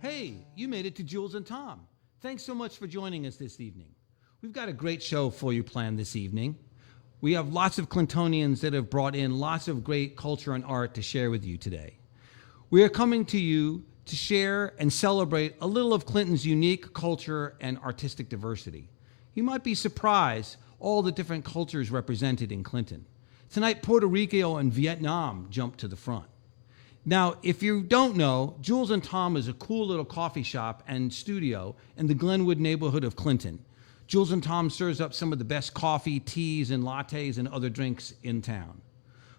Hey, you made it to Jules and Thom. Thanks so much for joining us this evening. We've got a great show for you planned this evening. We have lots of Clintonians that have brought in lots of great culture and art to share with you today. We are coming to you to share and celebrate a little of Clinton's unique culture and artistic diversity. You might be surprised all the different cultures represented in Clinton. Tonight, Puerto Rico and Vietnam jump to the front. Now, if you don't know, Jules and Thom is a cool little coffee shop and studio in the Glenwood neighborhood of Clinton. Jules and Thom serves up some of the best coffee, teas, and lattes and other drinks in town.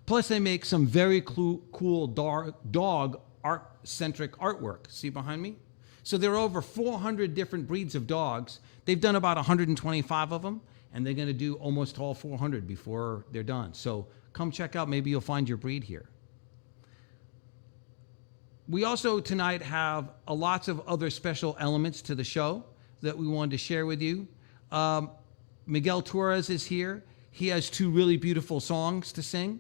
Plus, they make some very cool dog art-centric artwork. See behind me? So there are over 400 different breeds of dogs. They've done about 125 of them, and they're going to do almost all 400 before they're done. So come check out. Maybe you'll find your breed here. We also tonight have lots of other special elements to the show that we wanted to share with you. Miguel Torres is here. He has two really beautiful songs to sing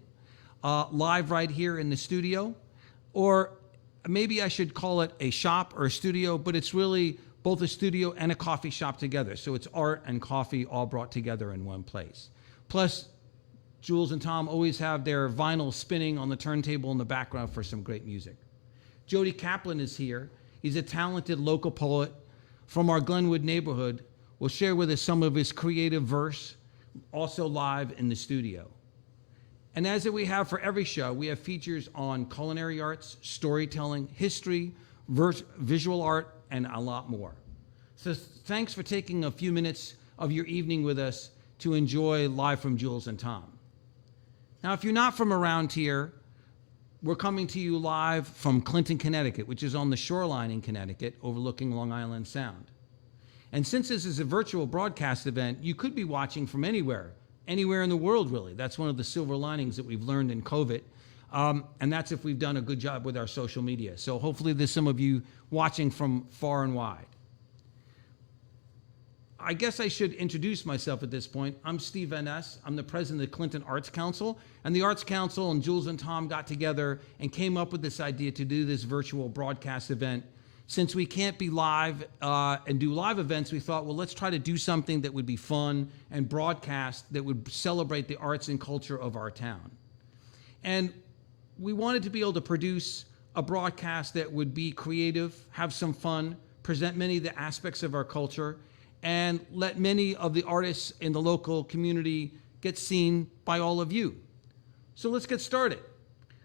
live right here in the studio. Or maybe I should call it a shop or a studio, but it's really both a studio and a coffee shop together. So it's art and coffee all brought together in one place. Plus, Jules and Thom always have their vinyl spinning on the turntable in the background for some great music. Jody Kaplan is here. He's a talented local poet from our Glenwood neighborhood. Will share with us some of his creative verse, also live in the studio. And as we have for every show, we have features on culinary arts, storytelling, history, visual art, and a lot more. So thanks for taking a few minutes of your evening with us to enjoy live from Jules and Thom. Now, if you're not from around here, we're coming to you live from Clinton, Connecticut, which is on the shoreline in Connecticut, overlooking Long Island Sound. And since this is a virtual broadcast event, you could be watching from anywhere in the world, really. That's one of the silver linings that we've learned in COVID. And that's if we've done a good job with our social media. So hopefully there's some of you watching from far and wide. I guess I should introduce myself at this point. I'm Steve Van Ness. I'm the president of the Clinton Arts Council. And the Arts Council and Jules and Thom got together and came up with this idea to do this virtual broadcast event. Since we can't be live and do live events, we thought, well, let's try to do something that would be fun and broadcast that would celebrate the arts and culture of our town. And we wanted to be able to produce a broadcast that would be creative, have some fun, present many of the aspects of our culture, and let many of the artists in the local community get seen by all of you. So let's get started.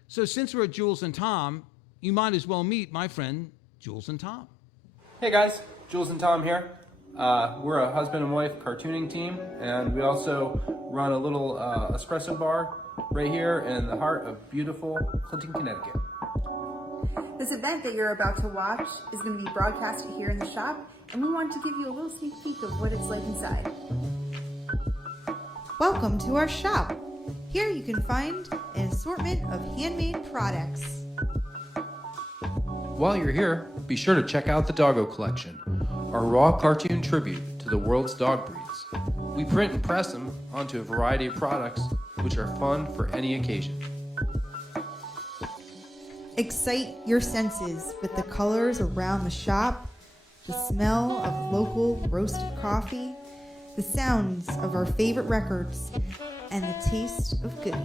So since we're at Jules and Thom, you might as well meet my friend, Jules and Thom. Hey guys, Jules and Thom here. We're a husband and wife cartooning team, and we also run a little espresso bar right here in the heart of beautiful Clinton, Connecticut. This event that you're about to watch is going to be broadcasted here in the shop, and we want to give you a little sneak peek of what it's like inside. Welcome to our shop. Here you can find an assortment of handmade products. While you're here, be sure to check out the Doggo Collection, our raw cartoon tribute to the world's dog breeds. We print and press them onto a variety of products, which are fun for any occasion. Excite your senses with the colors around the shop, the smell of local roasted coffee, the sounds of our favorite records, and the taste of goodies.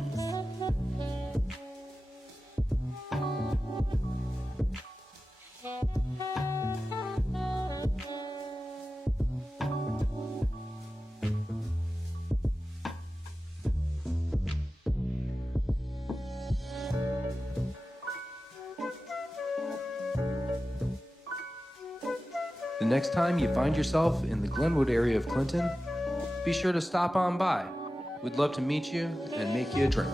The next time you find yourself in the Glenwood area of Clinton, be sure to stop on by. We'd love to meet you and make you a drink.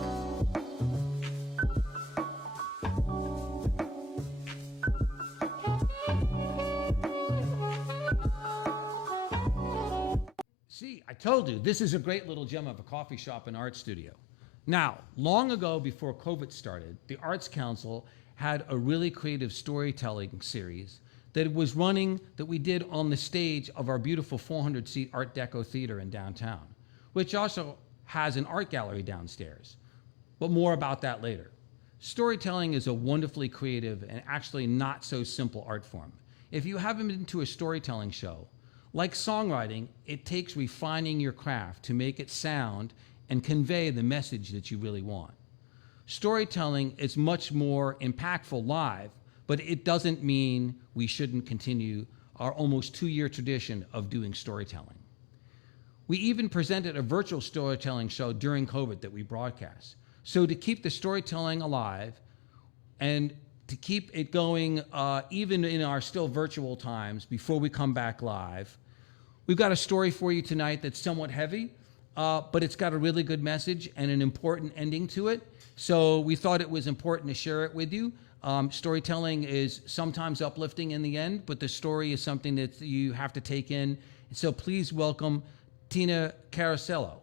I told you, this is a great little gem of a coffee shop and art studio. Now, long ago, before COVID started, the Arts Council had a really creative storytelling series that was running, that we did on the stage of our beautiful 400-seat Art Deco theater in downtown, which also has an art gallery downstairs. But more about that later. Storytelling is a wonderfully creative and actually not so simple art form. If you haven't been to a storytelling show, like songwriting, it takes refining your craft to make it sound and convey the message that you really want. Storytelling is much more impactful live, but it doesn't mean we shouldn't continue our almost 2-year tradition of doing storytelling. We even presented a virtual storytelling show during COVID that we broadcast. So to keep the storytelling alive and to keep it going even in our still virtual times before we come back live, we've got a story for you tonight that's somewhat heavy, but it's got a really good message and an important ending to it. So we thought it was important to share it with you. Storytelling is sometimes uplifting in the end, but the story is something that you have to take in. So please welcome Tina Carasello.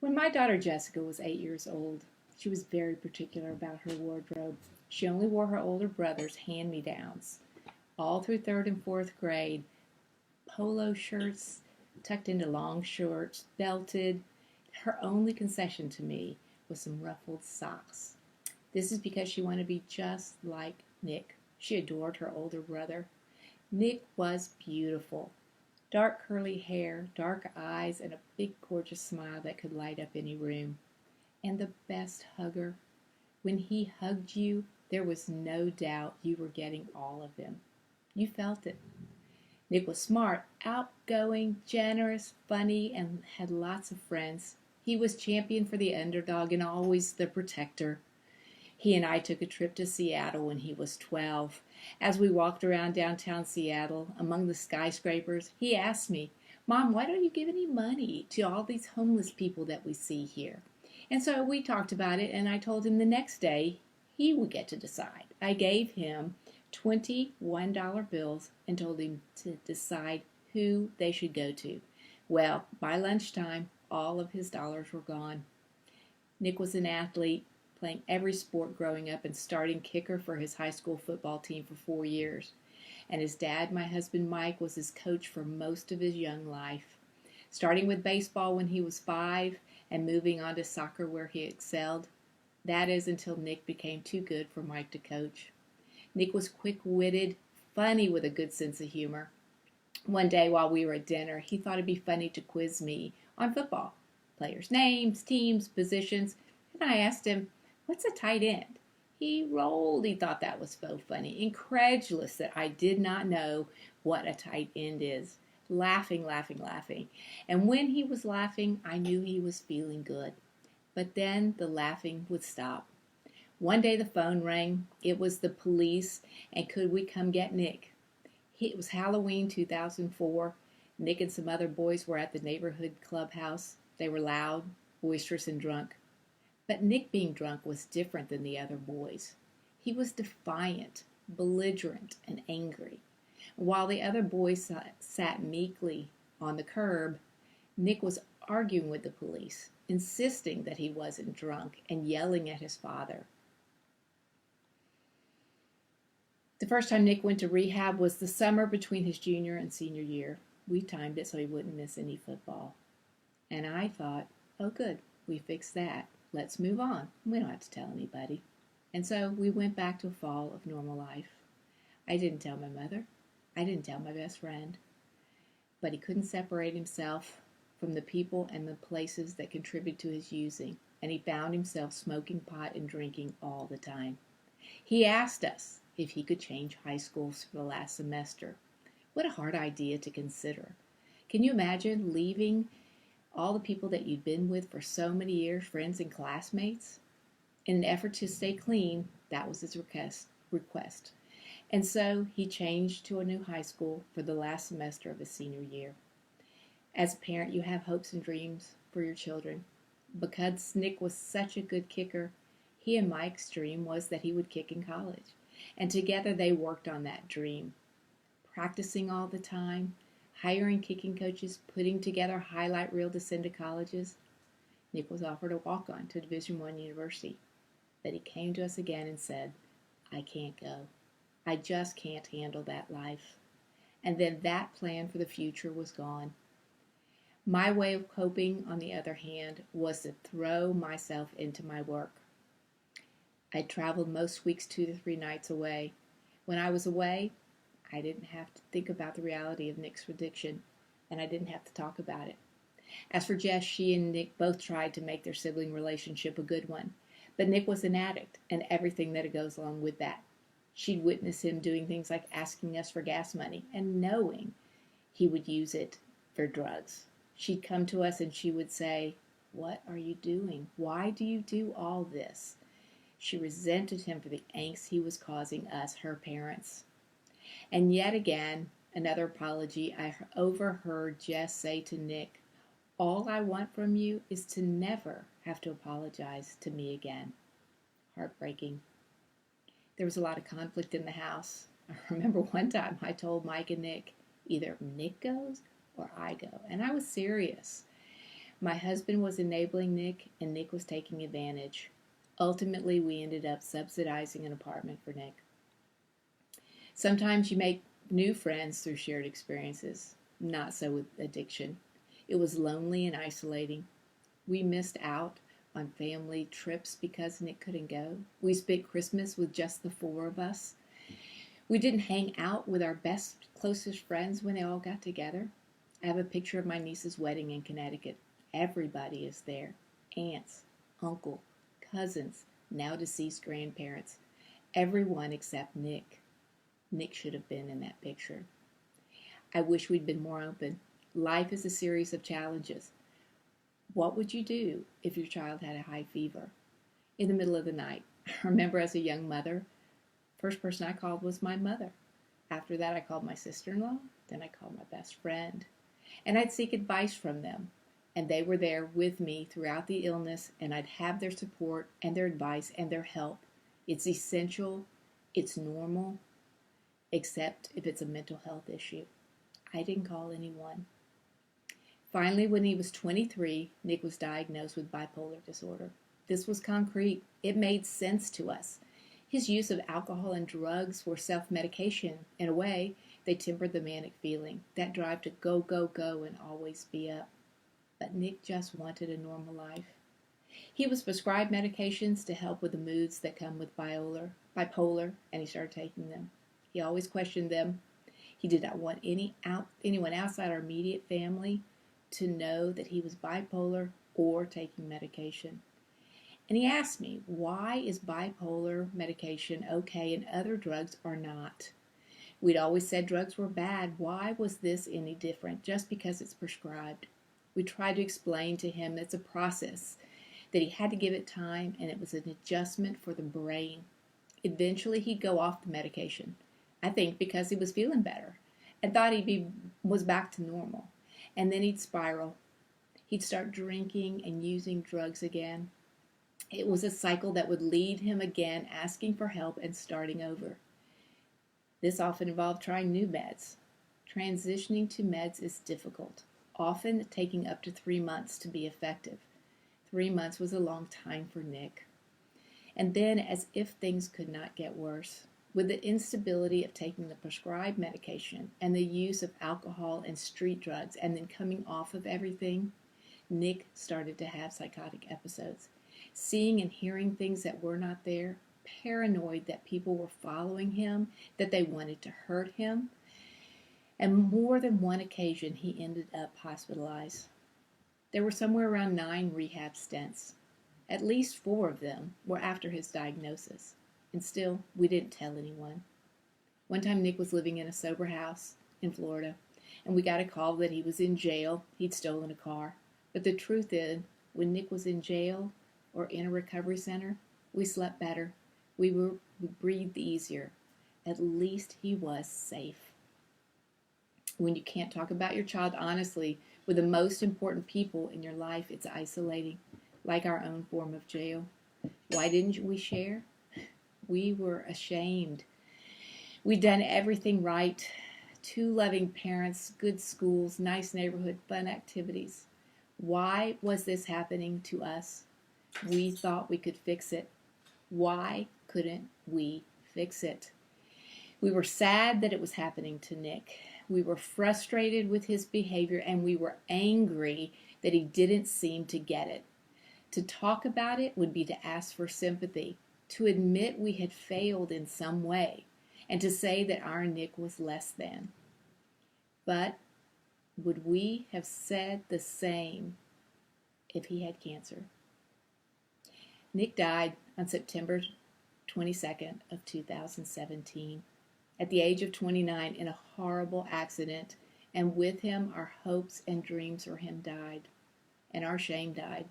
When my daughter Jessica was 8 years old, she was very particular about her wardrobe. She only wore her older brother's hand-me-downs. All through 3rd and 4th grade, polo shirts tucked into long shorts, belted. Her only concession to me was some ruffled socks. This is because she wanted to be just like Nick. She adored her older brother. Nick was beautiful. Dark curly hair, dark eyes, and a big gorgeous smile that could light up any room. And the best hugger. When he hugged you, there was no doubt you were getting all of him. You felt it. Nick was smart, outgoing, generous, funny, and had lots of friends. He was champion for the underdog and always the protector. He and I took a trip to Seattle when he was 12. As we walked around downtown Seattle, among the skyscrapers, he asked me, "Mom, why don't you give any money to all these homeless people that we see here?" And so we talked about it, and I told him the next day he would get to decide. I gave him $21 bills and told him to decide who they should go to. Well, by lunchtime, all of his dollars were gone. Nick was an athlete, playing every sport growing up and starting kicker for his high school football team for 4 years. And his dad, my husband Mike, was his coach for most of his young life. Starting with baseball when he was 5 and moving on to soccer where he excelled. That is until Nick became too good for Mike to coach. Nick was quick-witted, funny with a good sense of humor. One day while we were at dinner, he thought it'd be funny to quiz me on football. Players' names, teams, positions. And I asked him, "What's a tight end?" He rolled. He thought that was so funny, incredulous that I did not know what a tight end is. Laughing, laughing, laughing. And when he was laughing, I knew he was feeling good. But then the laughing would stop. One day the phone rang. It was the police, and could we come get Nick? It was Halloween 2004. Nick and some other boys were at the neighborhood clubhouse. They were loud, boisterous, and drunk. But Nick being drunk was different than the other boys. He was defiant, belligerent, and angry. While the other boys sat meekly on the curb, Nick was arguing with the police, insisting that he wasn't drunk, and yelling at his father. The first time Nick went to rehab was the summer between his junior and senior year. We timed it so he wouldn't miss any football. And I thought, oh good, we fixed that. Let's move on. We don't have to tell anybody. And so we went back to a fall of normal life. I didn't tell my mother. I didn't tell my best friend. But he couldn't separate himself from the people and the places that contributed to his using. And he found himself smoking pot and drinking all the time. He asked us if he could change high schools for the last semester. What a hard idea to consider. Can you imagine leaving all the people that you'd been with for so many years, friends and classmates? In an effort to stay clean, that was his request. And so he changed to a new high school for the last semester of his senior year. As a parent, you have hopes and dreams for your children. Because Nick was such a good kicker, he and Mike's dream was that he would kick in college. And together they worked on that dream, practicing all the time, hiring kicking coaches, putting together highlight reel to send to colleges. Nick was offered a walk-on to Division I university, but he came to us again and said, I can't go. I just can't handle that life. And then that plan for the future was gone. My way of coping, on the other hand, was to throw myself into my work. I traveled most weeks 2 to 3 nights away. When I was away, I didn't have to think about the reality of Nick's addiction, and I didn't have to talk about it. As for Jess, she and Nick both tried to make their sibling relationship a good one, but Nick was an addict and everything that goes along with that. She'd witness him doing things like asking us for gas money and knowing he would use it for drugs. She'd come to us and she would say, what are you doing? Why do you do all this? She resented him for the angst he was causing us, her parents. And yet again, another apology, I overheard Jess say to Nick, all I want from you is to never have to apologize to me again. Heartbreaking. There was a lot of conflict in the house. I remember one time I told Mike and Nick, either Nick goes or I go. And I was serious. My husband was enabling Nick and Nick was taking advantage. Ultimately, we ended up subsidizing an apartment for Nick. Sometimes you make new friends through shared experiences. Not so with addiction. It was lonely and isolating. We missed out on family trips because Nick couldn't go. We spent Christmas with just the 4 of us. We didn't hang out with our best, closest friends when they all got together. I have a picture of my niece's wedding in Connecticut. Everybody is there. Aunts, uncle, cousins, now deceased grandparents. Everyone except Nick. Nick should have been in that picture. I wish we'd been more open. Life is a series of challenges. What would you do if your child had a high fever in the middle of the night? I remember as a young mother, first person I called was my mother. After that, I called my sister-in-law. Then I called my best friend. And I'd seek advice from them. And they were there with me throughout the illness, and I'd have their support and their advice and their help. It's essential. It's normal, except if it's a mental health issue. I didn't call anyone. Finally, when he was 23, Nick was diagnosed with bipolar disorder. This was concrete. It made sense to us. His use of alcohol and drugs were self-medication. In a way, they tempered the manic feeling, that drive to go, go, go, and always be up. But Nick just wanted a normal life. He was prescribed medications to help with the moods that come with bipolar, and he started taking them. He always questioned them. He did not want anyone outside our immediate family to know that he was bipolar or taking medication. And he asked me, why is bipolar medication okay and other drugs are not? We'd always said drugs were bad. Why was this any different just because it's prescribed? We tried to explain to him it's a process, that he had to give it time and it was an adjustment for the brain. Eventually he'd go off the medication, I think because he was feeling better and thought was back to normal. And then he'd spiral. He'd start drinking and using drugs again. It was a cycle that would lead him again asking for help and starting over. This often involved trying new meds. Transitioning to meds is difficult, often taking up to 3 months to be effective. 3 months was a long time for Nick. And then, as if things could not get worse, with the instability of taking the prescribed medication and the use of alcohol and street drugs and then coming off of everything, Nick started to have psychotic episodes, seeing and hearing things that were not there, paranoid that people were following him, that they wanted to hurt him. And more than one occasion, he ended up hospitalized. There were somewhere around 9 rehab stints. At least 4 of them were after his diagnosis. And still, we didn't tell anyone. One time Nick was living in a sober house in Florida, and we got a call that he was in jail. He'd stolen a car. But the truth is, when Nick was in jail or in a recovery center, we slept better. We breathed easier. At least he was safe. When you can't talk about your child honestly with the most important people in your life, it's isolating, like our own form of jail. Why didn't we share? We were ashamed. We'd done everything right 2 loving parents, good schools, nice neighborhood, fun activities. Why was this happening to us? We thought we could fix it. Why couldn't we fix it? We were sad that it was happening to Nick. We were frustrated with his behavior, and we were angry that he didn't seem to get it. To talk about it would be to ask for sympathy, to admit we had failed in some way, and to say that our Nick was less than. But would we have said the same if he had cancer? Nick died on September 22nd of 2017 at the age of 29 in a horrible accident, and with him our hopes and dreams for him died, and our shame died.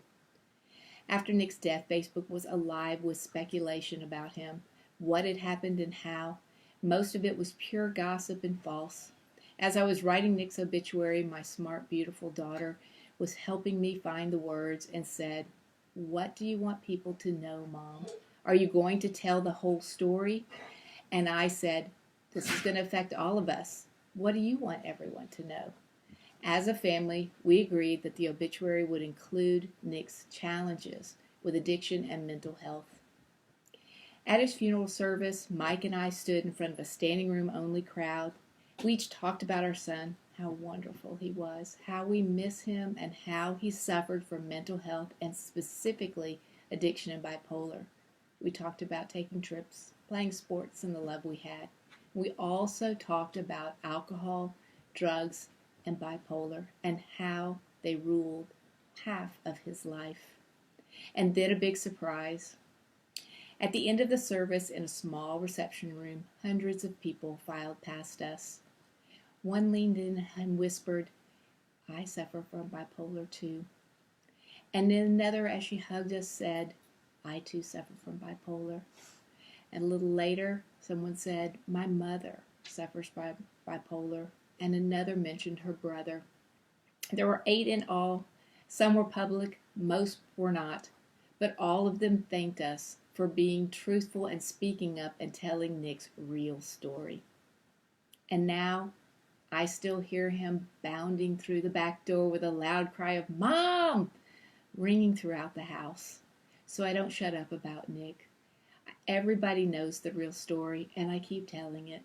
After Nick's death, Facebook was alive with speculation about him, what had happened and how. Most of it was pure gossip and false. As I was writing Nick's obituary, my smart, beautiful daughter was helping me find the words and said, "What do you want people to know, Mom? Are you going to tell the whole story?" And I said, "This is going to affect all of us. What do you want everyone to know?" As a family, we agreed that the obituary would include Nick's challenges with addiction and mental health. At his funeral service, Mike and I stood in front of a standing room only crowd. We each talked about our son, how wonderful he was, how we miss him, and how he suffered from mental health and specifically addiction and bipolar. We talked about taking trips, playing sports, and the love we had. We also talked about alcohol, drugs, and bipolar, and how they ruled half of his life. And then a big surprise. At the end of the service, in a small reception room, hundreds of people filed past us. One leaned in and whispered, "I suffer from bipolar too." And then another, as she hugged us, said, "I too suffer from bipolar." And a little later, someone said, "My mother suffers by bipolar." And another mentioned her brother. There were 8 in all. Some were public, most were not. But all of them thanked us for being truthful and speaking up and telling Nick's real story. And now, I still hear him bounding through the back door with a loud cry of "Mom!" ringing throughout the house. So I don't shut up about Nick. Everybody knows the real story, and I keep telling it.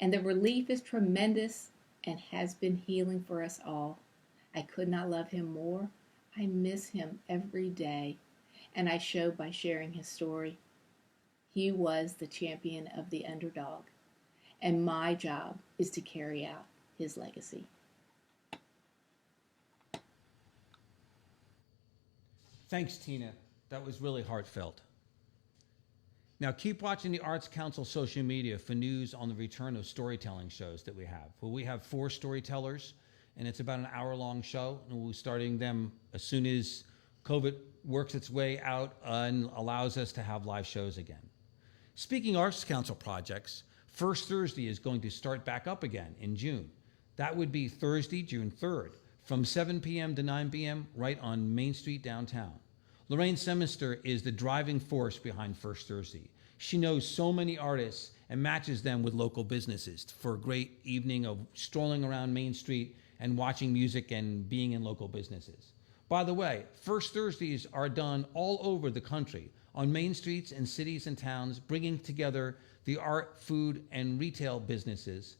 And the relief is tremendous and has been healing for us all. I could not love him more. I miss him every day, and I show by sharing his story. He was the champion of the underdog, and my job is to carry out his legacy. Thanks, Tina. That was really heartfelt. Now, keep watching the Arts Council social media for news on the return of storytelling shows that we have. Well, we have 4 storytellers, and it's about an hour-long show, and we'll be starting them as soon as COVID works its way out and allows us to have live shows again. Speaking Arts Council projects, First Thursday is going to start back up again in June. That would be Thursday, June 3rd, from 7 p.m. to 9 p.m. right on Main Street downtown. Lorraine Semister is the driving force behind First Thursday. She knows so many artists and matches them with local businesses for a great evening of strolling around Main Street and watching music and being in local businesses. By the way, First Thursdays are done all over the country on main streets in cities and towns, bringing together the art, food, and retail businesses.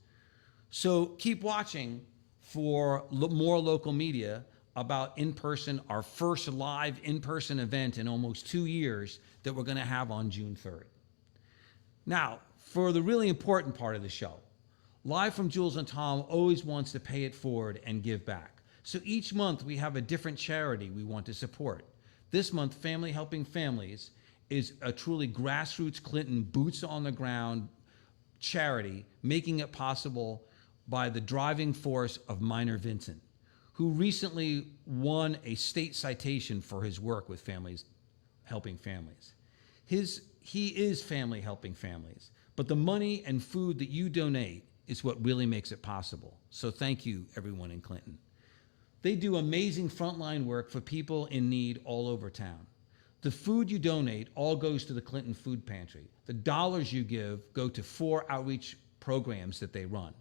So keep watching for more local media about our first live in-person event in almost 2 years that we're going to have on June 3rd. Now, for the really important part of the show, Live from Jules and Thom always wants to pay it forward and give back. So each month we have a different charity we want to support. This month, Family Helping Families is a truly grassroots Clinton, boots on the ground charity, making it possible by the driving force of Minor Vincent, who recently won a state citation for his work with Families Helping Families. He is Family Helping Families, but the money and food that you donate is what really makes it possible. So thank you, everyone in Clinton. They do amazing frontline work for people in need all over town. The food you donate all goes to the Clinton Food Pantry. The dollars you give go to 4 outreach programs that they run.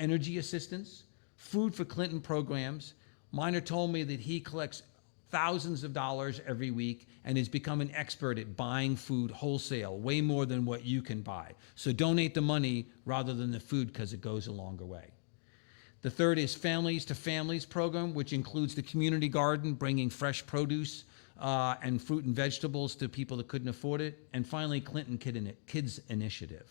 energy assistance, food for Clinton programs. Minor told me that he collects thousands of dollars every week and has become an expert at buying food wholesale, way more than what you can buy. So donate the money rather than the food because it goes a longer way. The third is Families to Families program, which includes the community garden, bringing fresh produce and fruit and vegetables to people that couldn't afford it. And finally, Clinton Kids Initiative.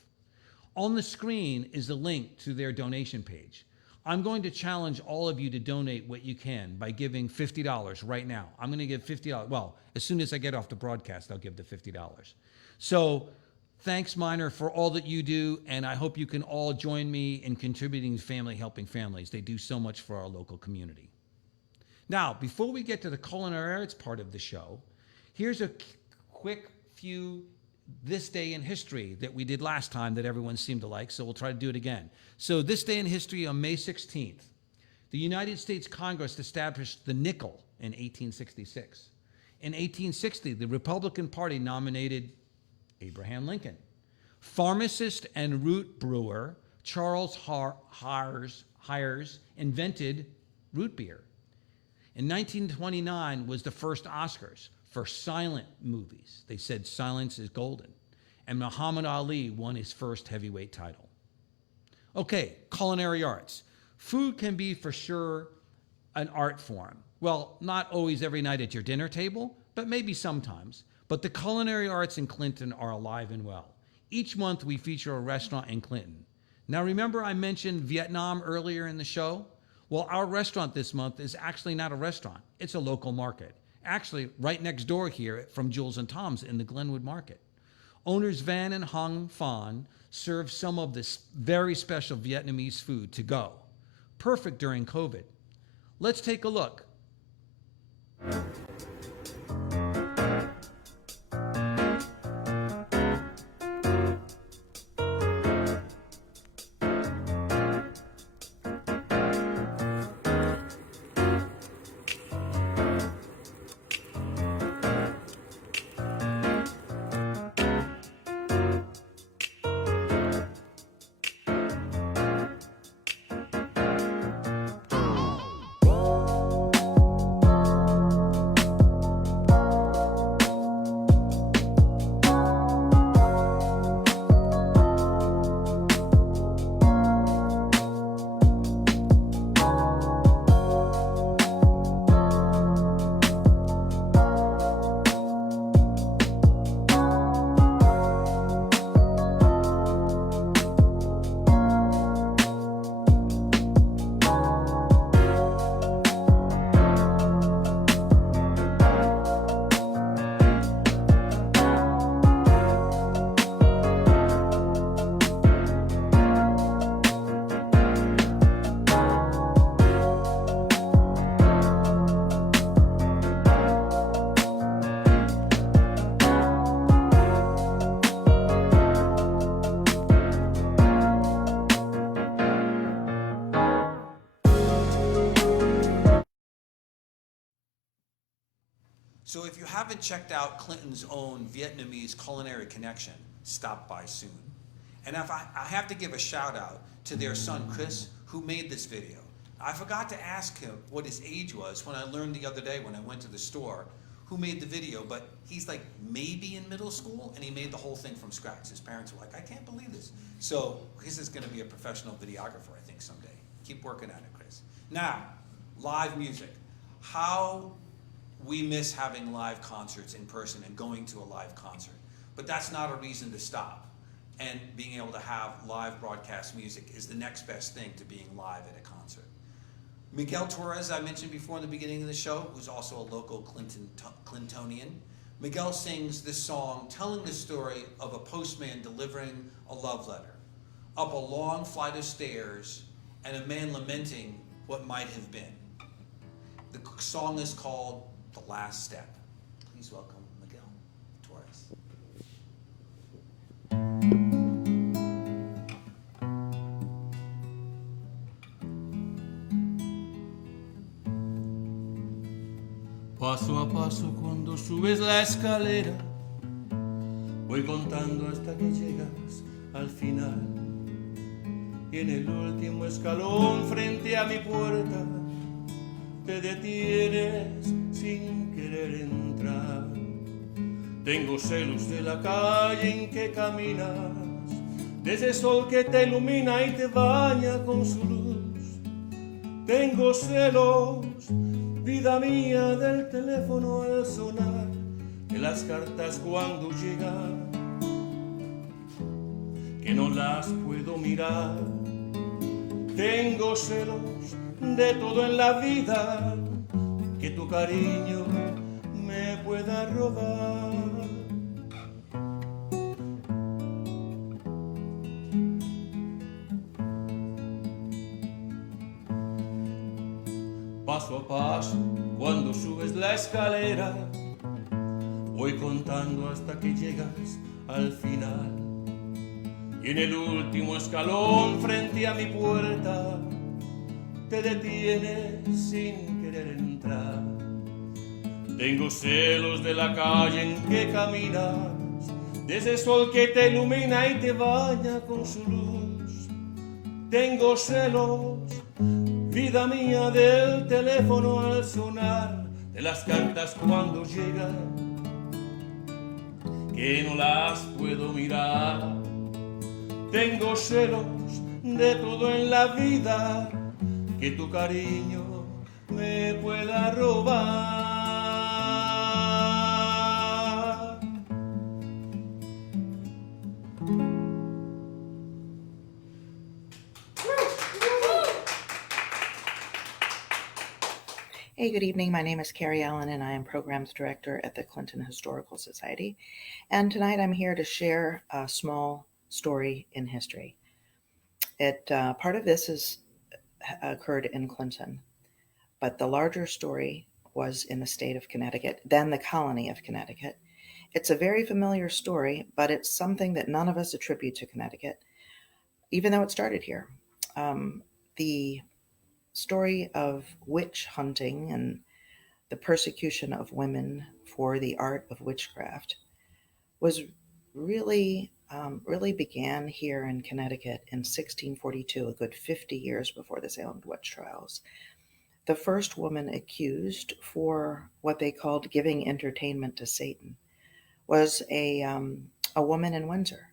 On the screen is a link to their donation page. I'm going to challenge all of you to donate what you can by giving $50 right now. I'm going to give $50. Well, as soon as I get off the broadcast, I'll give the $50. So thanks, Minor, for all that you do, and I hope you can all join me in contributing to Family Helping Families. They do so much for our local community. Now, before we get to the culinary arts part of the show, here's a quick few this day in history that we did last time that everyone seemed to like, so we'll try to do it again. So this day in history on May 16th, the United States Congress established the nickel in 1866. In 1860, the Republican Party nominated Abraham Lincoln. Pharmacist and root brewer Charles Hires invented root beer. In 1929 was the first Oscars for silent movies. They said silence is golden. And Muhammad Ali won his first heavyweight title. Okay, culinary arts. Food can be for sure an art form. Well, not always every night at your dinner table, but maybe sometimes. But the culinary arts in Clinton are alive and well. Each month we feature a restaurant in Clinton. Now remember I mentioned Vietnam earlier in the show? Well, our restaurant this month is actually not a restaurant. It's a local market. Actually, right next door here from Jules and Thom's in the Glenwood Market. Owners Van and Hung Phan serve some of this very special Vietnamese food to go. Perfect during COVID. Let's take a look. So if you haven't checked out Clinton's own Vietnamese culinary connection, stop by soon. And if I have to give a shout out to their son, Chris, who made this video. I forgot to ask him what his age was when I learned the other day when I went to the store who made the video, but he's like maybe in middle school and he made the whole thing from scratch. His parents were like, I can't believe this. So Chris is gonna be a professional videographer, I think, someday. Keep working at it, Chris. Now, live music. How we miss having live concerts in person and going to a live concert. But that's not a reason to stop. And being able to have live broadcast music is the next best thing to being live at a concert. Miguel Torres, I mentioned before in the beginning of the show, who's also a local Clintonian. Miguel sings this song telling the story of a postman delivering a love letter up a long flight of stairs and a man lamenting what might have been. The song is called The Last Step. Please welcome Miguel Torres. Paso a paso cuando subes la escalera, voy contando hasta que llegas al final. Y y en el último escalón frente a mi puerta te detienes sin querer entrar. Tengo celos de la calle en que caminas, de ese sol que te ilumina y te baña con su luz. Tengo celos, vida mía, del teléfono al sonar, de las cartas cuando llegan, que no las puedo mirar. Tengo celos de todo en la vida, que tu cariño me pueda robar. Paso a paso, cuando subes la escalera, voy contando hasta que llegas al final. Y en el último escalón frente a mi puerta te detienes sin querer entrar. Tengo celos de la calle en que caminas, de ese sol que te ilumina y te baña con su luz. Tengo celos, vida mía, del teléfono al sonar, de las cartas cuando llegan, que no las puedo mirar. Tengo celos de todo en la vida, que tu cariño me pueda robar. Hey, good evening. My name is Carrie Allen, and I am Programs Director at the Clinton Historical Society. And tonight I'm here to share a small story in history. Part of this is occurred in Clinton, but the larger story was in the state of Connecticut, then the colony of Connecticut. It's a very familiar story, but it's something that none of us attribute to Connecticut, even though it started here. The story of witch hunting and the persecution of women for the art of witchcraft was really began here in Connecticut in 1642, a good 50 years before the Salem witch trials. The first woman accused for what they called giving entertainment to Satan was a woman in Windsor.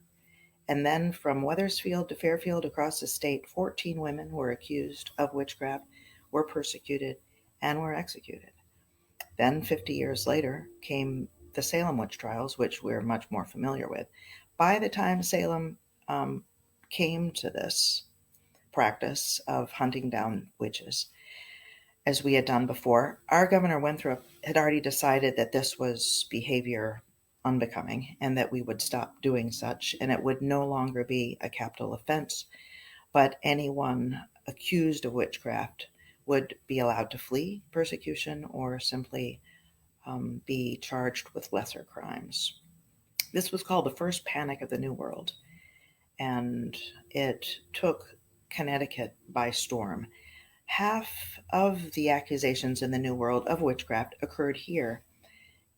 And then from Wethersfield to Fairfield across the state, 14 women were accused of witchcraft, were persecuted, and were executed. Then 50 years later came the Salem witch trials, which we're much more familiar with. By the time Salem came to this practice of hunting down witches, as we had done before, our Governor Winthrop had already decided that this was behavior unbecoming and that we would stop doing such, and it would no longer be a capital offense, but anyone accused of witchcraft would be allowed to flee persecution or simply be charged with lesser crimes. This was called the First Panic of the New World, and it took Connecticut by storm. Half of the accusations in the New World of witchcraft occurred here,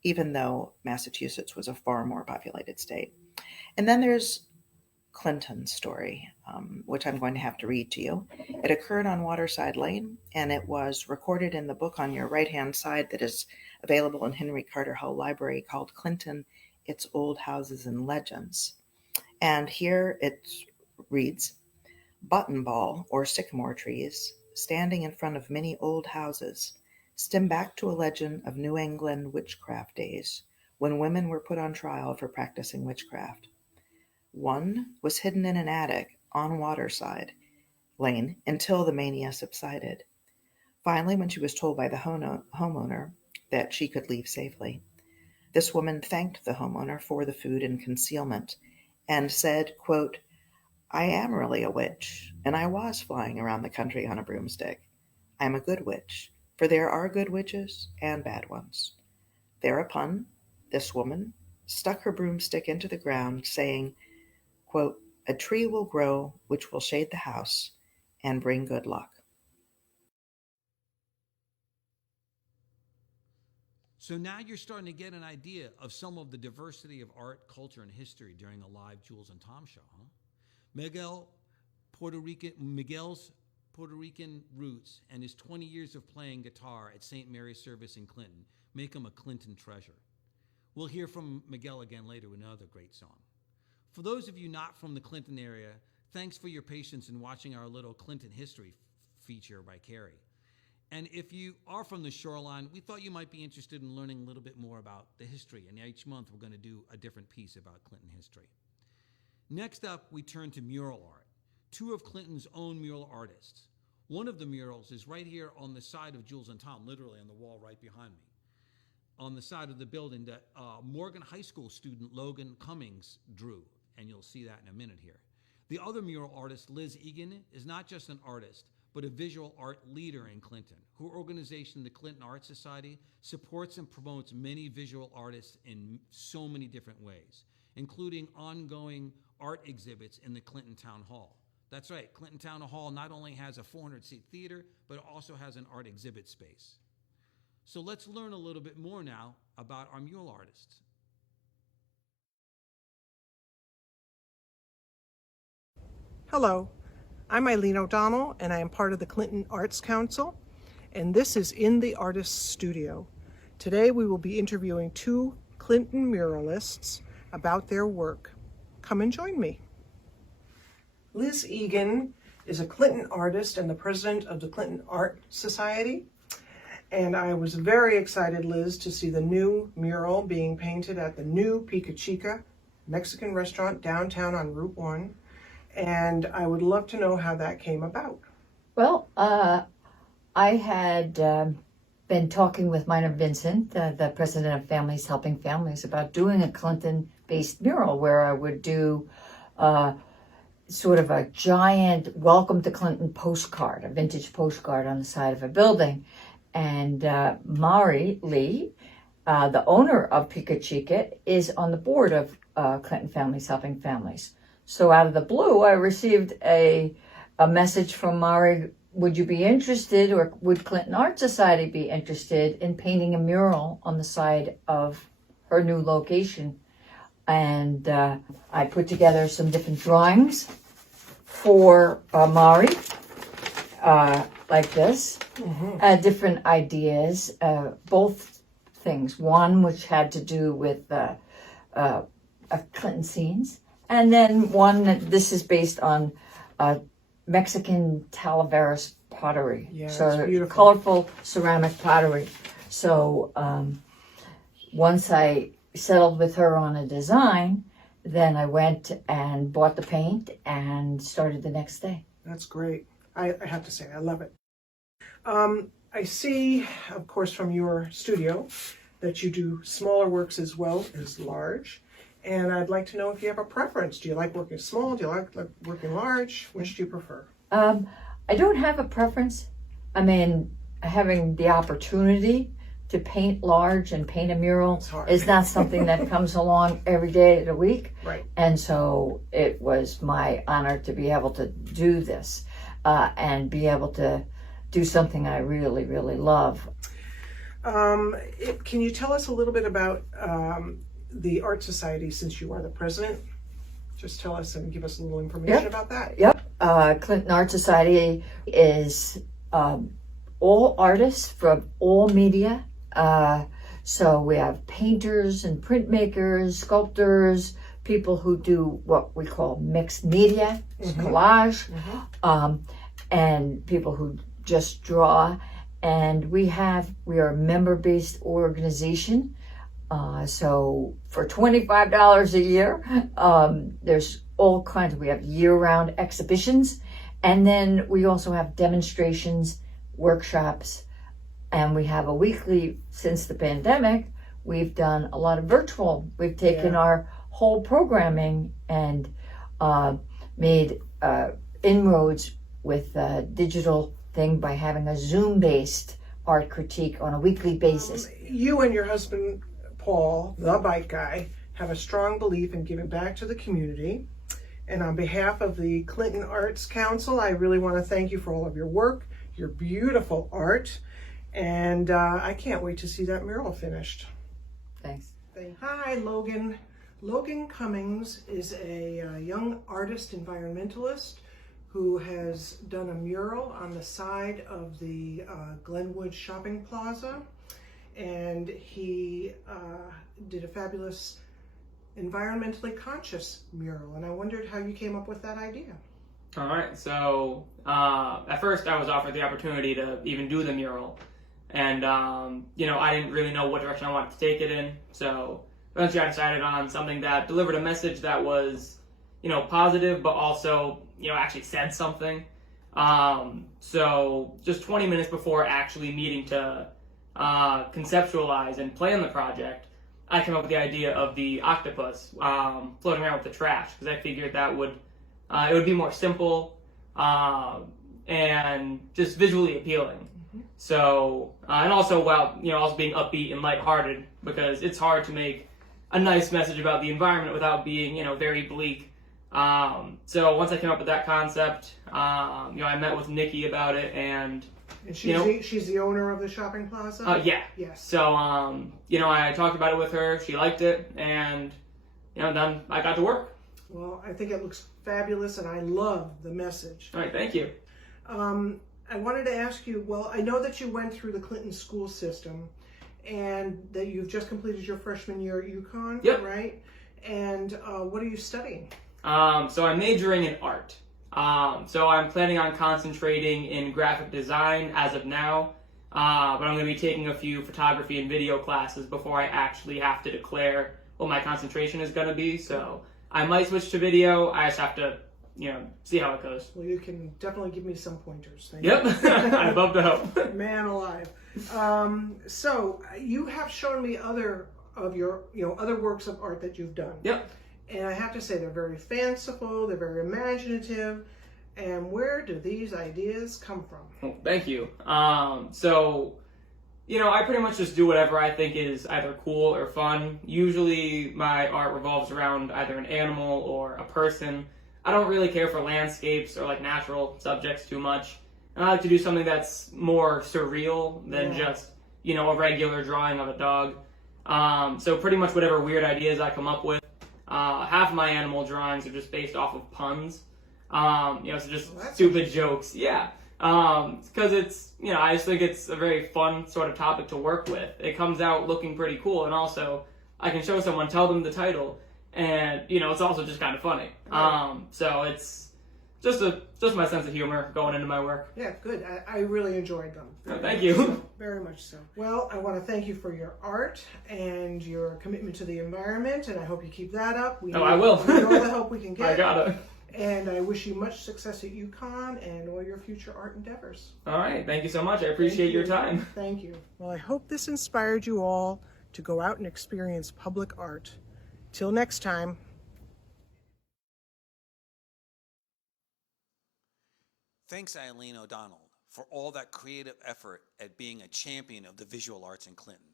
even though Massachusetts was a far more populated state. And then there's Clinton's story, which I'm going to have to read to you. It occurred on Waterside Lane, and it was recorded in the book on your right-hand side that is available in Henry Carter Hall Library called Clinton, Its Old Houses and Legends. And here it reads, button ball or sycamore trees standing in front of many old houses stem back to a legend of New England witchcraft days when women were put on trial for practicing witchcraft. One was hidden in an attic on Waterside Lane until the mania subsided. Finally, when she was told by the homeowner that she could leave safely, this woman thanked the homeowner for the food and concealment and said, quote, I am really a witch, and I was flying around the country on a broomstick. I am a good witch, for there are good witches and bad ones. Thereupon, this woman stuck her broomstick into the ground, saying, quote, a tree will grow which will shade the house and bring good luck. So now you're starting to get an idea of some of the diversity of art, culture, and history during the live Jules and Tom show, huh? Miguel Miguel's Puerto Rican roots and his 20 years of playing guitar at St. Mary's Service in Clinton make him a Clinton treasure. We'll hear from Miguel again later with another great song. For those of you not from the Clinton area, thanks for your patience in watching our little Clinton history feature by Carrie. And if you are from the shoreline, we thought you might be interested in learning a little bit more about the history. And each month we're going to do a different piece about Clinton history. Next up, we turn to mural art. Two of Clinton's own mural artists. One of the murals is right here on the side of Jules and Thom, literally on the wall right behind me, on the side of the building that Morgan High School student Logan Cummings drew, and you'll see that in a minute here. The other mural artist, Liz Egan, is not just an artist, but a visual art leader in Clinton. Her organization, the Clinton Art Society, supports and promotes many visual artists in so many different ways, including ongoing art exhibits in the Clinton Town Hall. That's right, Clinton Town Hall not only has a 400-seat theater, but it also has an art exhibit space. So let's learn a little bit more now about our mural artists. Hello, I'm Eileen O'Donnell, and I am part of the Clinton Arts Council, and this is In the Artist's Studio. Today we will be interviewing two Clinton muralists about their work. Come and join me. Liz Egan is a Clinton artist and the president of the Clinton Art Society. And I was very excited, Liz, to see the new mural being painted at the new Pica Chica Mexican restaurant downtown on Route 1. And I would love to know how that came about. Well, I had been talking with Minor Vincent, the president of Families Helping Families, about doing a Clinton-based mural where I would do sort of a giant Welcome to Clinton postcard, a vintage postcard on the side of a building. And Mari Lee, the owner of Pica Chica, is on the board of Clinton Families Helping Families. So out of the blue, I received a message from Mari, would you be interested, or would Clinton Art Society be interested in painting a mural on the side of her new location? And I put together some different drawings for Mari, like this, different ideas, both things. One which had to do with Clinton scenes, and then one that this is based on Mexican Talaveras pottery. Yeah, so it's beautiful. Colorful ceramic pottery. So once I settled with her on a design, then I went and bought the paint and started the next day. That's great. I have to say, I love it. I see, of course, from your studio that you do smaller works as well as large. And I'd like to know if you have a preference. Do you like working small? Do you like working large? Which do you prefer? I don't have a preference. I mean, having the opportunity to paint large and paint a mural is not something that comes along every day of the week. Right. And so it was my honor to be able to do this and be able to do something I really, really love. Can you tell us a little bit about the Art Society, since you are the president? Just tell us and give us a little information about that. Yep. Clinton Art Society is all artists from all media. So we have painters and printmakers, sculptors, people who do what we call mixed media, collage, and people who just draw. And we are a member-based organization. So for $25 a year, there's all kinds. We have year-round exhibitions, and then we also have demonstrations, workshops, and we have a weekly. Since the pandemic, we've done a lot of virtual. We've taken our whole programming and made inroads with a digital thing by having a Zoom-based art critique on a weekly basis. You and your husband, Paul, the bike guy, have a strong belief in giving back to the community. And on behalf of the Clinton Arts Council, I really want to thank you for all of your work, your beautiful art, and I can't wait to see that mural finished. Thanks. Hi, Logan. Logan Cummings is a young artist environmentalist who has done a mural on the side of the Glenwood Shopping Plaza. And he did a fabulous environmentally conscious mural. And I wondered how you came up with that idea. All right, so at first I was offered the opportunity to even do the mural. And, I didn't really know what direction I wanted to take it in. So eventually I decided on something that delivered a message that was, positive, but also, actually said something. So just 20 minutes before actually meeting to conceptualize and plan the project, I came up with the idea of the octopus floating around with the trash, because I figured that it would be more simple and just visually appealing. So, and also while, also being upbeat and lighthearted, because it's hard to make a nice message about the environment without being, very bleak. So once I came up with that concept, I met with Nikki about it, and she's the owner of the shopping plaza? Yeah. Yes. So, I talked about it with her, she liked it, and, then I got to work. Well, I think it looks fabulous, and I love the message. All right, thank you. I wanted to ask you, well, I know that you went through the Clinton school system and that you've just completed your freshman year at UConn, Yep. right? And what are you studying? So I'm majoring in art. So I'm planning on concentrating in graphic design as of now, but I'm going to be taking a few photography and video classes before I actually have to declare what my concentration is going to be. So I might switch to video. I just have to see how it goes. Well, you can definitely give me some pointers. Thank Yep, you. I'd love to help. Man alive. So you have shown me other of your, other works of art that you've done. Yep. And I have to say they're very fanciful, they're very imaginative. And where do these ideas come from? Well, thank you. I pretty much just do whatever I think is either cool or fun. Usually my art revolves around either an animal or a person. I don't really care for landscapes or like natural subjects too much. And I like to do something that's more surreal than just, a regular drawing of a dog. So pretty much whatever weird ideas I come up with. Half of my animal drawings are just based off of puns. So just stupid jokes. Yeah. Because it's, I just think it's a very fun sort of topic to work with. It comes out looking pretty cool, and also I can show someone, tell them the title, and, it's also just kind of funny. So it's just my sense of humor going into my work. Yeah, good. I really enjoyed them. Thank you. So, very much so. Well, I want to thank you for your art and your commitment to the environment, and I hope you keep that up. I will. We know the help we can get. I got it. And I wish you much success at UConn and all your future art endeavors. All right. Thank you so much. I appreciate your time. Thank you. Well, I hope this inspired you all to go out and experience public art. Till next time. Thanks, Eileen O'Donnell, for all that creative effort at being a champion of the visual arts in Clinton.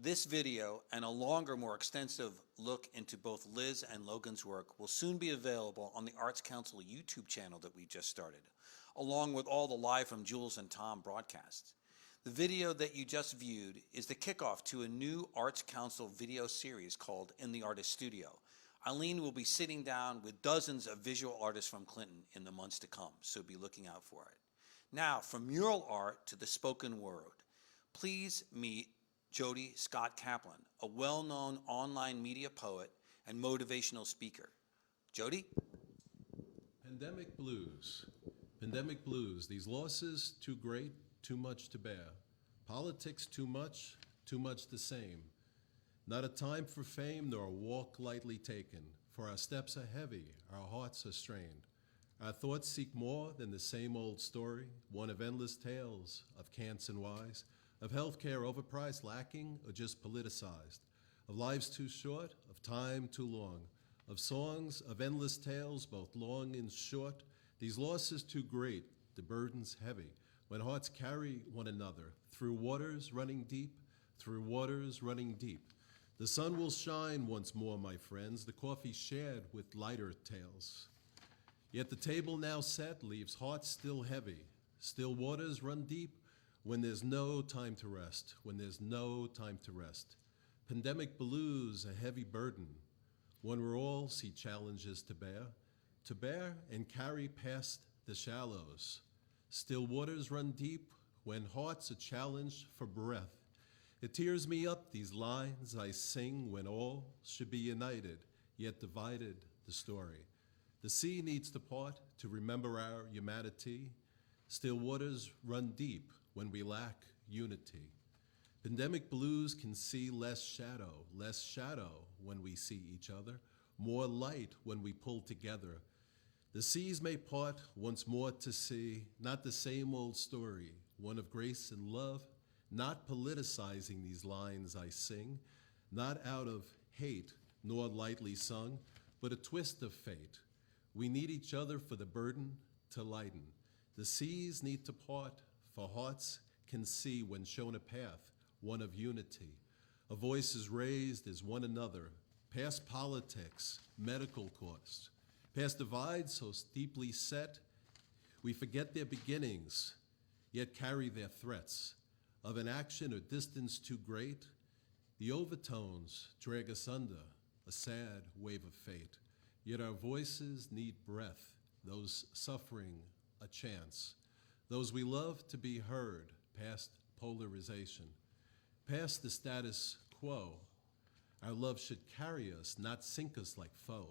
This video and a longer, more extensive look into both Liz and Logan's work will soon be available on the Arts Council YouTube channel that we just started, along with all the Live from Jules and Thom broadcasts. The video that you just viewed is the kickoff to a new Arts Council video series called In the Artist Studio. Eileen will be sitting down with dozens of visual artists from Clinton in the months to come, so be looking out for it. Now, from mural art to the spoken word, please meet Jody Scott Kaplan, a well-known online media poet and motivational speaker. Jody? Pandemic blues. Pandemic blues. These losses too great, too much to bear. Politics too much the same. Not a time for fame nor a walk lightly taken, for our steps are heavy, our hearts are strained. Our thoughts seek more than the same old story, one of endless tales of cants and whys, of healthcare overpriced, lacking, or just politicized, of lives too short, of time too long, of songs, of endless tales, both long and short. These losses too great, the burdens heavy, when hearts carry one another, through waters running deep, through waters running deep. The sun will shine once more, my friends, the coffee shared with lighter tales. Yet the table now set leaves hearts still heavy, still waters run deep, when there's no time to rest, when there's no time to rest. Pandemic blues, a heavy burden, one where all see challenges to bear. to bear and carry past the shallows. Still waters run deep when hearts are challenged for breath. It tears me up, these lines I sing, when all should be united, yet divided the story. The sea needs to part to remember our humanity. Still waters run deep when we lack unity. Pandemic blues can see less shadow when we see each other, more light when we pull together. The seas may part once more to see, not the same old story, one of grace and love, not politicizing these lines I sing, not out of hate nor lightly sung, but a twist of fate. We need each other for the burden to lighten. The seas need to part, for hearts can see when shown a path, one of unity. A voice is raised as one another, past politics, medical costs, past divides so deeply set, we forget their beginnings, yet carry their threats of an action or distance too great. The overtones drag us under a sad wave of fate, yet our voices need breath, those suffering a chance, those we love to be heard past polarization, past the status quo. Our love should carry us, not sink us like foe.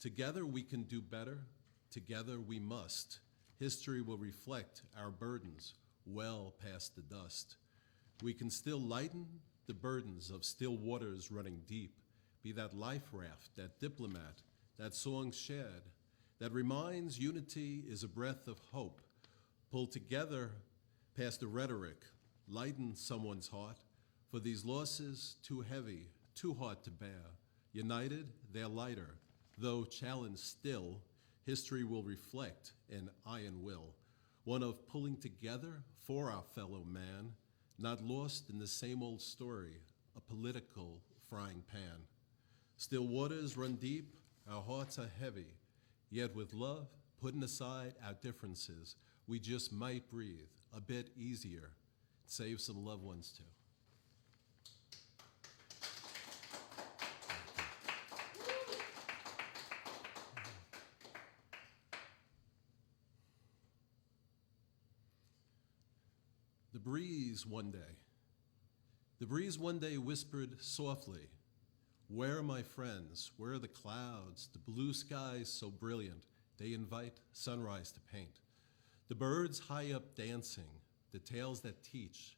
Together we can do better, together we must. History will reflect our burdens well past the dust. We can still lighten the burdens of still waters running deep, be that life raft, that diplomat, that song shared, that reminds unity is a breath of hope. Pull together past the rhetoric, lighten someone's heart, for these losses too heavy, too hard to bear. United, they're lighter, though challenged still, history will reflect an iron will, one of pulling together for our fellow man, not lost in the same old story, a political frying pan. Still waters run deep, our hearts are heavy, yet with love, putting aside our differences, we just might breathe a bit easier, save some loved ones too. The breeze one day whispered softly, "Where are my friends? Where are the clouds? The blue skies so brilliant, they invite sunrise to paint. The birds high up dancing, the tales that teach,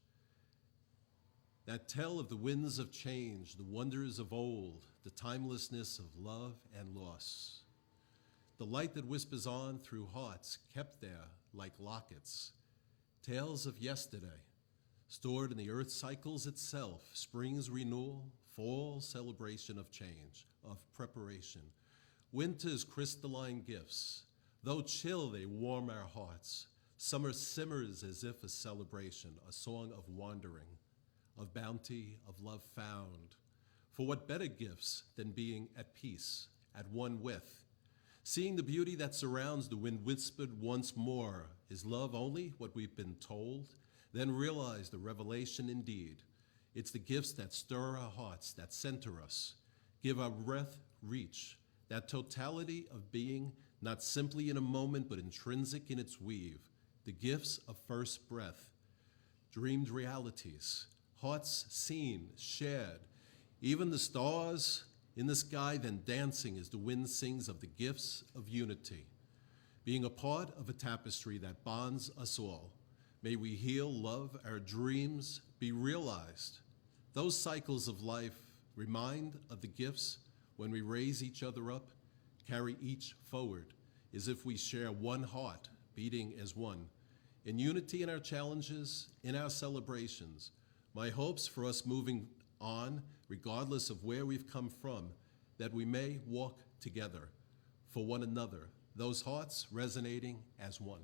that tell of the winds of change, the wonders of old, the timelessness of love and loss. The light that whispers on through hearts kept there like lockets, tales of yesterday, stored in the earth cycles itself, spring's renewal, fall celebration of change, of preparation, winter's crystalline gifts. Though chill, they warm our hearts. Summer simmers as if a celebration, a song of wandering, of bounty, of love found. For what better gifts than being at peace, at one with, seeing the beauty that surrounds the wind whispered once more, is love only what we've been told? Then realize the revelation indeed. It's the gifts that stir our hearts, that center us, give our breath reach, that totality of being, not simply in a moment, but intrinsic in its weave, the gifts of first breath, dreamed realities, hearts seen, shared, even the stars in the sky then dancing as the wind sings of the gifts of unity, being a part of a tapestry that bonds us all. May we heal, love, our dreams be realized. Those cycles of life remind of the gifts when we raise each other up, carry each forward, as if we share one heart, beating as one. In unity in our challenges, in our celebrations, my hopes for us moving on, regardless of where we've come from, that we may walk together for one another, those hearts resonating as one.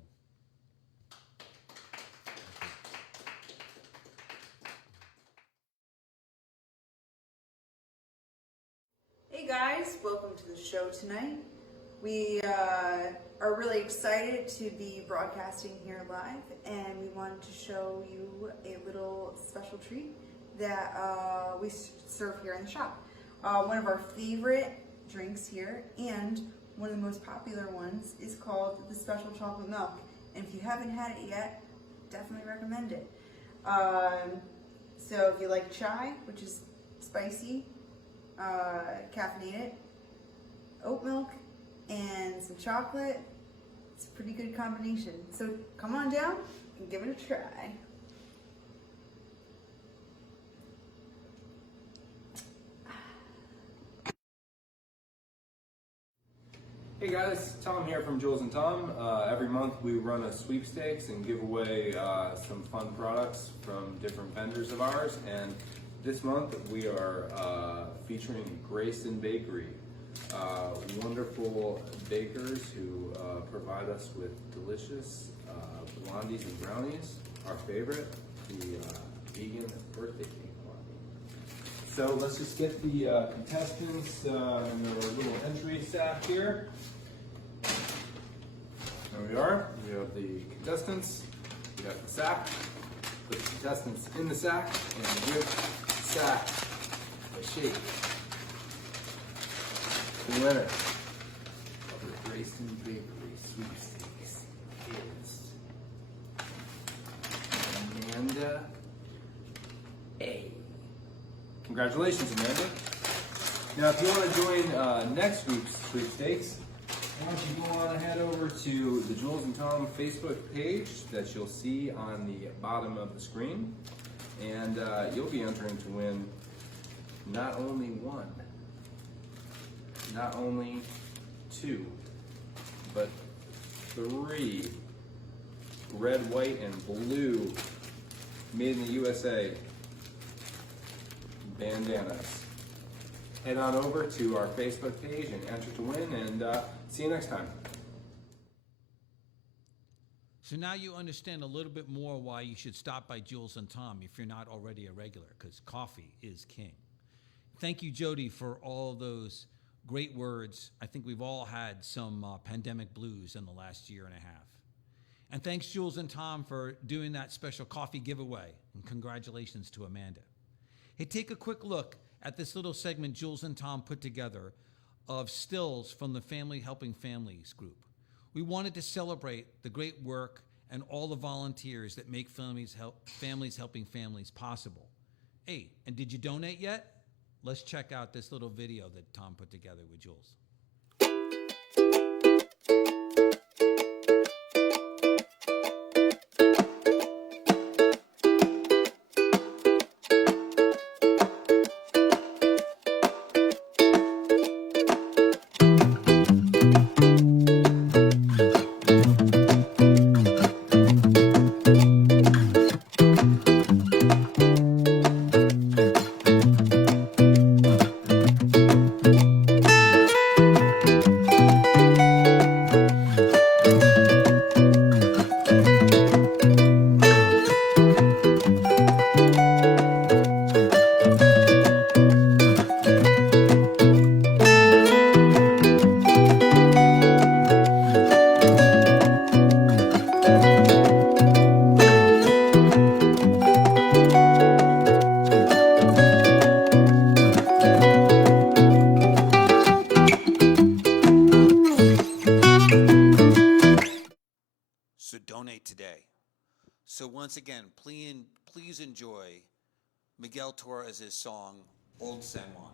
Hey guys, welcome to the show tonight. We are really excited to be broadcasting here live, and we wanted to show you a little special treat that we serve here in the shop. One of our favorite drinks here, and one of the most popular ones is called the Special Chocolate Milk. And if you haven't had it yet, definitely recommend it. So if you like chai, which is spicy, caffeinated, oat milk, and some chocolate, it's a pretty good combination. So come on down and give it a try. Hey guys, Tom here from Jules Thom. Every month we run a sweepstakes and give away some fun products from different vendors of ours. And this month we are featuring Grayson Bakery, wonderful bakers who provide us with delicious blondies and brownies. Our favorite, the vegan birthday cake blondie. So let's just get the contestants in their little entry sack here. There we are. We have the contestants. We have the sack. Put the contestants in the sack and give the sack a shake. The winner of the Grayson Bakery sweepstakes is Amanda A. Congratulations, Amanda. Now, if you want to join next week's sweepstakes, why don't you go on ahead over to the Jules Thom Facebook page that you'll see on the bottom of the screen, and you'll be entering to win not only one, not only two, but 3 red, white, and blue made in the USA bandanas. Head on over to our Facebook page and enter to win, and see you next time. So now you understand a little bit more why you should stop by Jules Thom if you're not already a regular, because coffee is king. Thank you, Jody, for all those great words. I think we've all had some pandemic blues in the last year and a half. And thanks, Jules and Tom, for doing that special coffee giveaway. And congratulations to Amanda. Hey, take a quick look at this little segment Jules and Tom put together of stills from the Family Helping Families group. We wanted to celebrate the great work and all the volunteers that make Families Helping Families possible. Hey, and did you donate yet? Let's check out this little video that Tom put together with Jules. So donate today. So once again, please enjoy Miguel Torres' song, Old San Juan.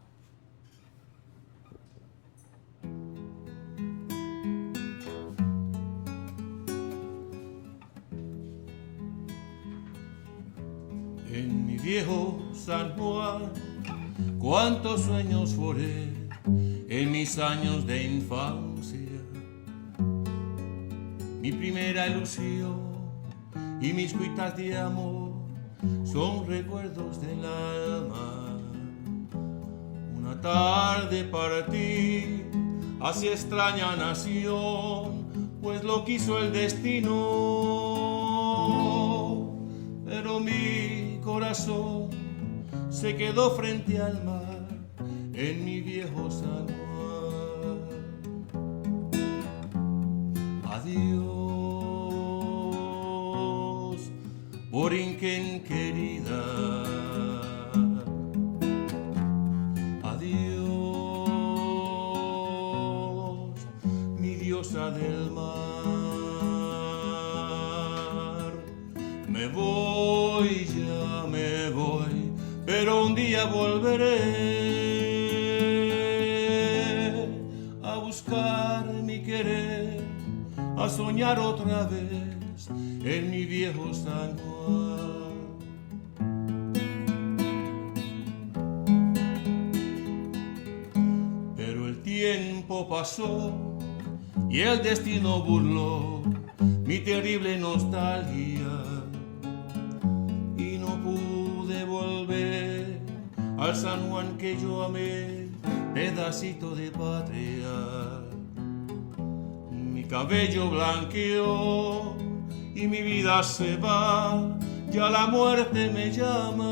En mi viejo San Juan, cuántos sueños foré en mis años de infancia. Mi primera ilusión y mis cuitas de amor son recuerdos del alma. Una tarde partí hacia extraña nación, pues lo quiso el destino. Pero mi corazón se quedó frente al mar en mi viejo San Juan. Adiós, Borinquen querida. Adiós, del mar. Me voy, ya me voy, pero un día volveré a buscar mi querer, a soñar otra vez en mi viejo San Juan. Pero el tiempo pasó y el destino burló mi terrible nostalgia y no pude volver al San Juan que yo amé, pedacito de patria. Mi cabello blanqueó y mi vida se va, ya la muerte me llama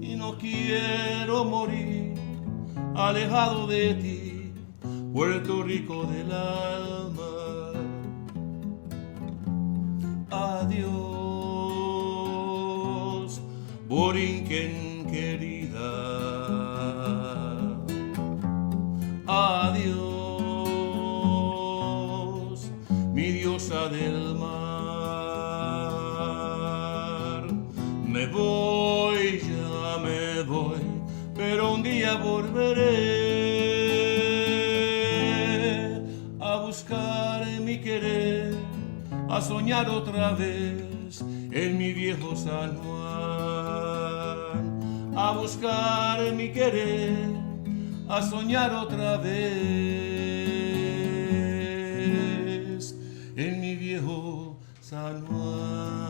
y no quiero morir alejado de ti, Puerto Rico del alma. Adiós, Borinquen querida. Adiós, mi diosa del mar. Me voy, ya me voy, pero un día volveré a buscar mi querer, a soñar otra vez en mi viejo San Juan, a buscar mi querer, a soñar otra vez en mi viejo San Juan.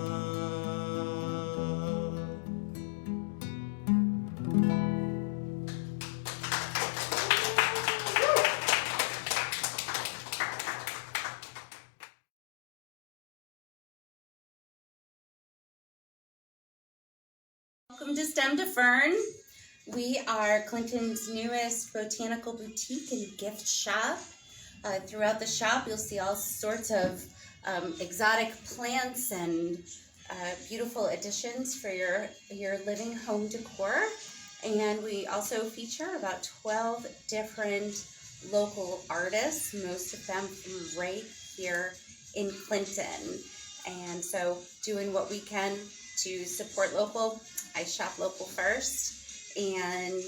Welcome to Stem to Fern. We are Clinton's newest botanical boutique and gift shop. Throughout the shop, you'll see all sorts of exotic plants and beautiful additions for your living home decor. And we also feature about 12 different local artists, most of them from right here in Clinton. And so doing what we can to support local. I shop local first, and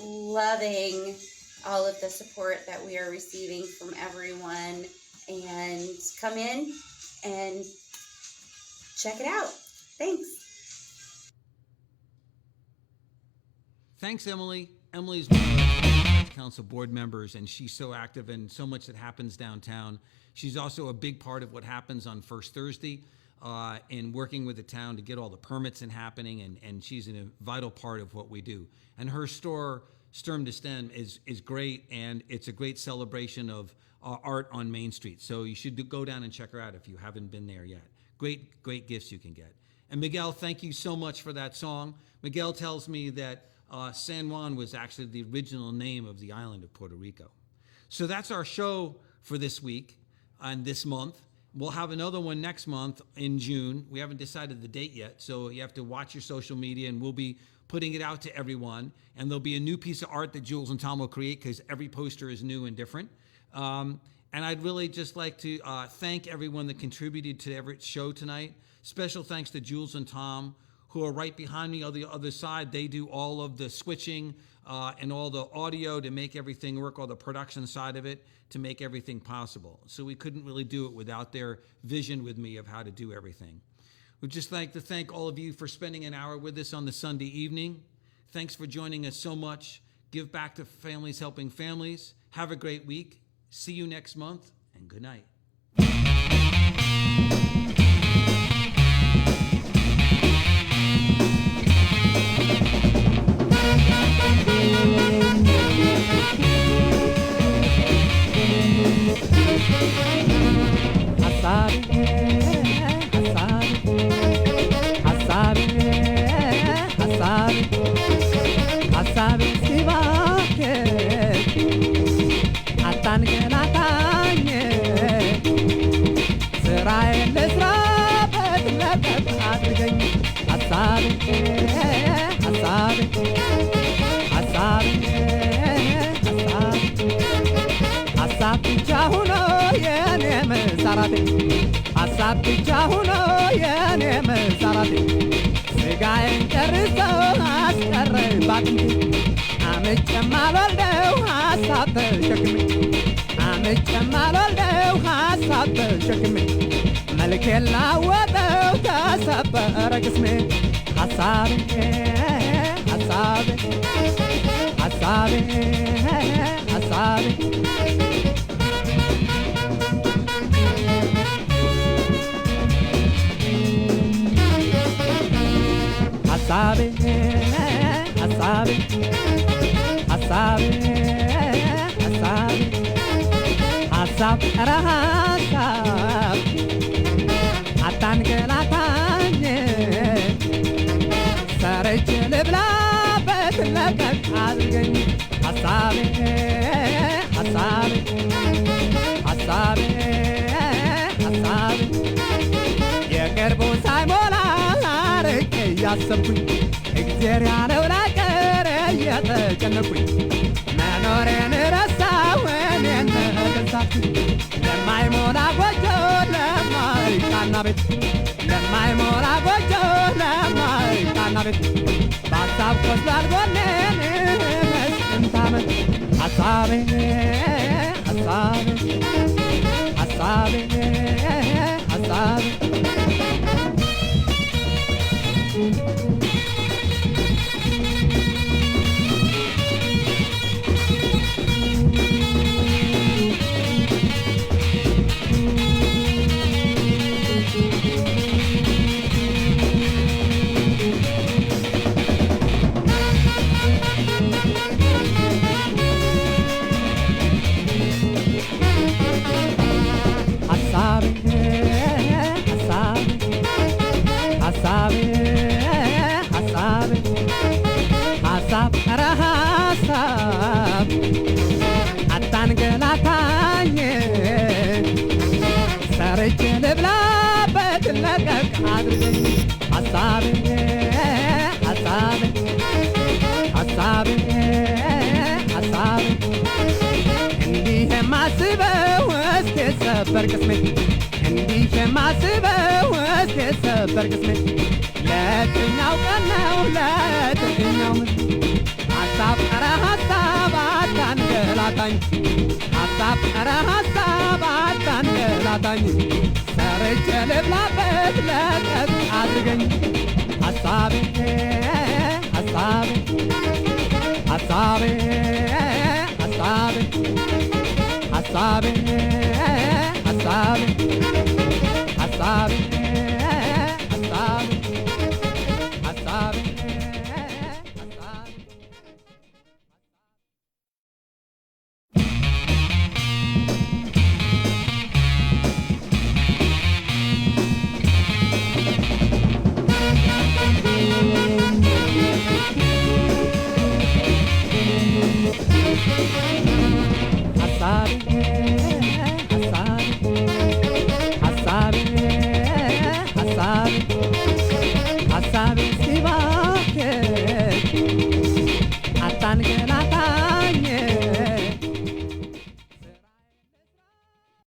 loving all of the support that we are receiving from everyone. And come in and check it out. Thanks. Thanks, Emily. Emily's one of the council board members, and she's so active in so much that happens downtown. She's also a big part of what happens on First Thursday. In working with the town to get all the permits and happening, and she's a vital part of what we do. And her store, Stem to Stem, is great, and it's a great celebration of art on Main Street. So you should go down and check her out if you haven't been there yet. Great gifts you can get. And Miguel, thank you so much for that song. Miguel tells me that San Juan was actually the original name of the island of Puerto Rico. So that's our show for this week and this month. We'll have another one next month in June. We haven't decided the date yet, so you have to watch your social media, and we'll be putting it out to everyone. And there'll be a new piece of art that Jules and Thom will create, because every poster is new and different. And I'd really just like to thank everyone that contributed to every show tonight. Special thanks to Jules and Thom, who are right behind me on the other side. They do all of the switching and all the audio to make everything work, all the production side of it, to make everything possible. So we couldn't really do it without their vision with me of how to do everything. We'd just like to thank all of you for spending an hour with us on the Sunday evening. Thanks for joining us so much. Give back to Families Helping Families. Have a great week. See you next month, and good night. Hasabe መሰረቴ ሀሳብ ብቻ ሆኖ የኔ መሰረቴ ስጋዬን ጨርሶ አስቀረኝ ባጥንቴ አምጬም አልወልደው ሀሳብ ተሸክሜ አምጬም አልወልደው ሀሳብ ተሸክሜ መልኬን ላወጠው ተሰበረ ቅስሜ ሀሳቤ ሀሳቤ ሀሳቤ ሀሳቤ ሀሳቤ ሀሳቤ ሀሳቤ ሀሳቤ ሀሳብ ኧረ ሀሳብ አታንገላታኝ ሰርቼ ልብላበት ለቀቅ አድርገኝ ሀሳቤ ሀሳቤ ሀሳቤ ሀሳቤ የቅርቡ ሳይሞላ አርቄ እያሰብኩኝ እግዜር ያለው ላቀረ እየተጨነኩኝ መኖሬን ረሳሁ እኔን ተገዛኩኝ ለማይሞላ ጎጆ ለማይቃና ቤት ለማይሞላ ጎጆ ለማይቃና ቤት በሀሳብ ቆስሏል ጎኔን ስንት ዓመት ሀሳቤ ሀሳቤ ሀሳቤ ሀሳቤ ሀሳብ ኧረ ሀሳብ አታንገላታኝ ሰርቼ ልብላበት ለቀቅ አድርገኝ ሀሳቤ ሀሳቤ ሀሳቤ ሀሳቤ እንዲህ የማስበው እስኪ ሰበር ቅስሜ እንዲህ የማስበው እስኪ ሰበር ቅስሜ ለየትኛው ቀን ነው ለየትኛው ሀሳብ ኧረ ሀሳብ አታንገላታኝ ሀሳብ ኧረ ሀሳብ አታንገላታኝ ሰርቼ ልብላበት ለቀቅ አድርገኝ ሀሳቤ ሀሳቤ ሀሳቤ ሀሳቤ ሀሳቤ